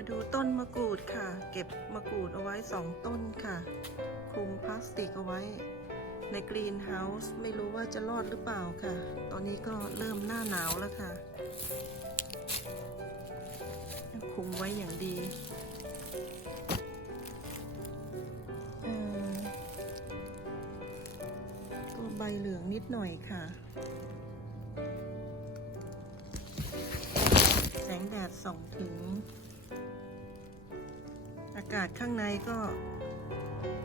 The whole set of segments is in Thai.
มาดูต้นมะกรูดค่ะ เก็บมะกรูดเอาไว้สองต้นค่ะคลุมพลาสติกเอาไว้ ในกรีนเฮาส์ไม่รู้ว่าจะรอดหรือเปล่าค่ะ ตอนนี้ก็เริ่มหน้าหนาวแล้วค่ะคลุมไว้อย่างดีเอ่อก็ใบเหลืองนิดหน่อยค่ะ แสงแดดส่องถึง อากาศข้างในก็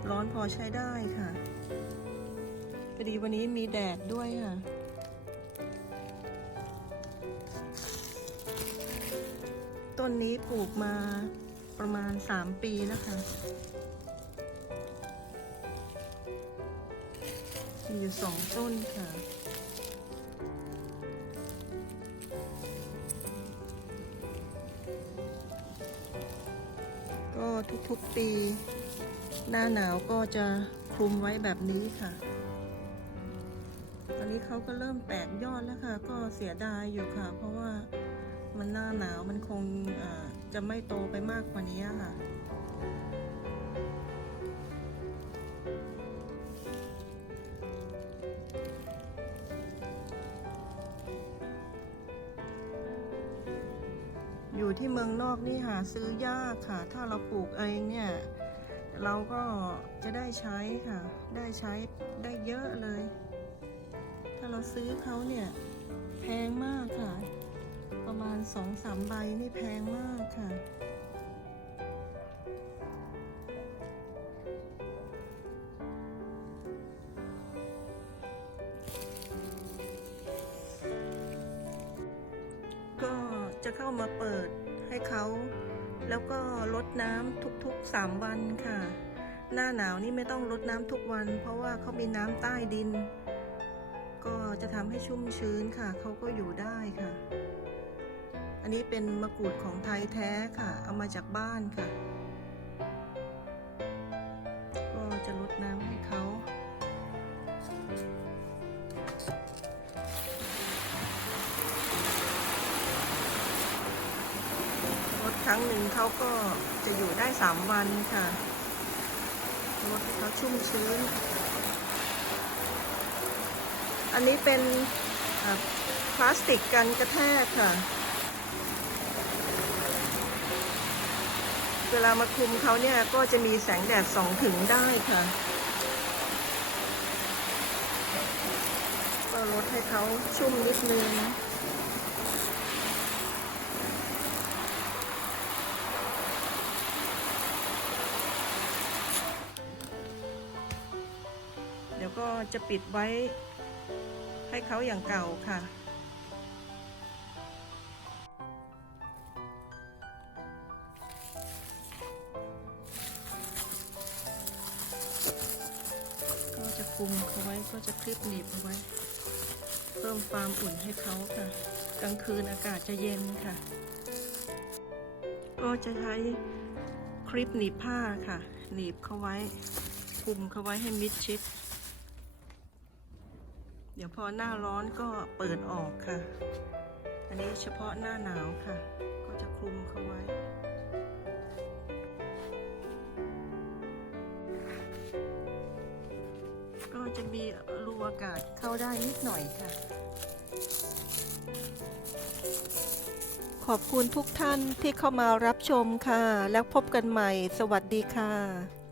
ร้อนพอใช้ได้ค่ะพอดีวันนี้มีแดดด้วยค่ะต้นนี้ปลูกมาประมาณ 3 ปีแล้วค่ะ มีอยู่สองต้นค่ะ ก็ทุกๆปี หน้าหนาวก็จะคลุมไว้แบบนี้ค่ะ ตอนนี้เขาก็เริ่มแตกยอดแล้วค่ะ ก็เสียดายอยู่ค่ะ เพราะว่ามันหน้าหนาวมันคงจะไม่โตไปมากกว่านี้ค่ะ อยู่ที่เมืองนอกนี่หาซื้อยากค่ะ ถ้าเราปลูกเองเนี่ย เราก็จะได้ใช้ค่ะ ได้ใช้ได้เยอะเลย ถ้าเราซื้อเขาเนี่ยแพงมากค่ะ ประมาณสองสามใบนี่แพงมากค่ะ เข้ามาเปิดให้เขา แล้วก็ลดน้ำทุกๆ 3 วันค่ะ หน้าหนาวนี่ไม่ต้องลดน้ำทุกวัน เพราะว่าเขามีน้ำใต้ดิน ก็จะทำให้ชุ่มชื้นค่ะ เขาก็อยู่ได้ค่ะ อันนี้เป็นมะกรูดของไทยแท้ค่ะ เอามาจากบ้านค่ะ ก็จะลดน้ำให้ ครั้งหนึ่งเขาก็จะอยู่ได้สามวันค่ะรดให้เขาชุ่มชื้น อันนี้เป็นพลาสติกกันกระแทกค่ะ เวลามาคลุมเขาเนี่ยก็จะมีแสงแดดส่องถึงได้ค่ะ ก็ลดให้เขาชุ่มนิดนึงเดี๋ ก็จะปิดไว้ ให้เขาอย่างเก่าค่ะ ก็จะคุมเขาไว้ก็จะคลิปหนีบเอาไว้ เพิ่มความอุ่นให้เขาค่ะ กลางคืนอากาศจะเย็นค่ะ ก็จะใช้คลิปหนีบผ้าค่ะ หนีบเขาไว้คุมเขาไว้ให้มิดชิด เดี๋ยวพอหน้าร้อนก็เปิดออกค่ะ อันนี้เฉพาะหน้าหนาวค่ะ ก็จะคลุมเขาไว้ ก็จะมีรูอากาศเข้าได้นิดหน่อยค่ะ ขอบคุณทุกท่านที่เข้ามารับชมค่ะ แล้วพบกันใหม่ สวัสดีค่ะ